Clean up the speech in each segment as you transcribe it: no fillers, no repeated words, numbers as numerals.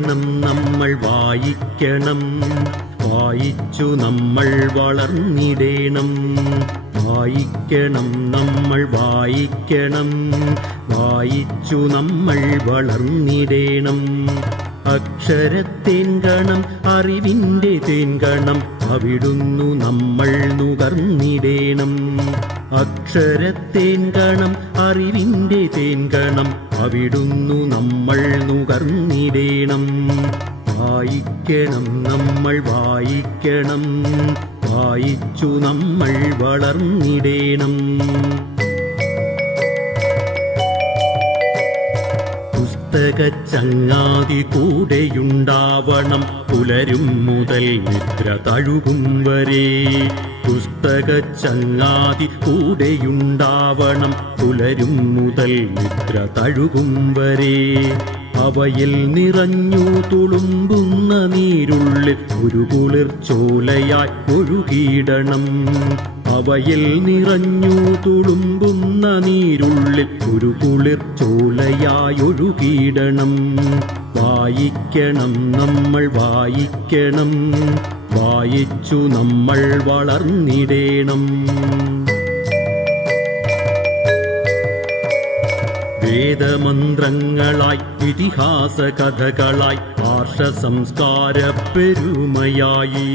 വായിക്കണം നമ്മൾ വായിക്കണം, വായിച്ചു നമ്മൾ വളർന്നിടേണം. വായിക്കണം നമ്മൾ വായിക്കണം, വായിച്ചു നമ്മൾ വളർന്നിടേണം. അക്ഷരത്തേൻകണം അറിവിൻ്റെ തേൻകണം, അവിടുന്നു നമ്മൾ നുകർന്നിടേണം. അക്ഷരത്തേൻകണം അറിവിൻ്റെ തേൻകണം, അവിടുന്നു നമ്മൾ നുകർന്നിടേണം. വായിക്കണം നമ്മൾ വായിക്കണം, വായിച്ചു നമ്മൾ വളർന്നിടേണം. പുസ്തകച്ചങ്ങാതി കൂടെയുണ്ടാവണം, പുലരും മുതൽ നിദ്ര തഴുകും വരെ. പുസ്തകച്ചങ്ങാതി കൂടെയുണ്ടാവണം, പുലരും മുതൽ നിദ്ര തഴുകും വരെ. അവയിൽ നിറഞ്ഞു തുളുമ്പുന്ന നീരുള്ളിൽ ഒരു കുളിർച്ചോലയായി ഒഴുകിയിടണം. അവയിൽ നിറഞ്ഞു തുളുമ്പുന്ന നീരുള്ളിൽ ഒരു കുളിർച്ചോലയായി ഒഴുകിയിടണം. വായിക്കണം നമ്മൾ വായിക്കണം, വായിച്ചു നമ്മൾ വളർന്നിടേണം. വേദമന്ത്രങ്ങളായി ഇതിഹാസ കഥകളായി ആർഷ സംസ്കാര പെരുമയായി,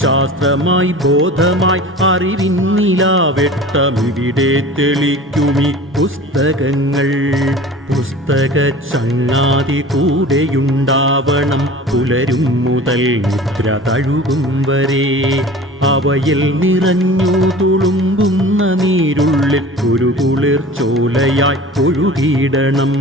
ശാസ്ത്രമായി ബോധമായി അറിവിന്നിലാവെട്ടമിവിടെ തെളിക്കുമി പുസ്തകങ്ങൾ. പുസ്തകച്ചങ്ങാതി കൂടെയുണ്ടാവണം, പുലരും മുതൽ നിദ്ര തഴുകും വരെ. അവയിൽ നിറഞ്ഞു തുളുമ്പുന്ന നീരുള്ളിൽ ഒരു കുളിർച്ചോലയായി ഒഴുകിയിടണം.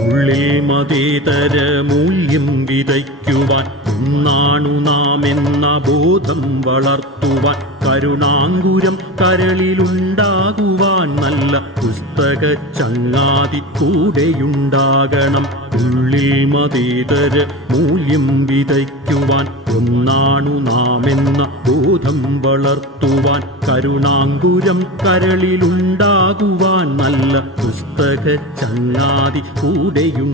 ഉള്ളിൽ മതേതര മൂല്യം വിതയ്ക്കുവാൻ ഒന്നാണു നാം എന്ന ബോധം വളർത്തുവാൻ, കരുണാങ്കുരം കരളിലുണ്ടാകുവാൻ നല്ല പുസ്തകച്ചങ്ങാതി കൂടെയുണ്ടാകണം. ഉള്ളിൽ മതേതര മൂല്യം വിതയ്ക്കുവാൻ ഒന്നാണു നാം എന്ന ബോധം വളർത്തുവാൻ, കരുണാങ്കുരം കരളിലുണ്ടാകുവാൻ നല്ല പുസ്തകച്ചങ്ങാതി കൂടെയുണ്ട്.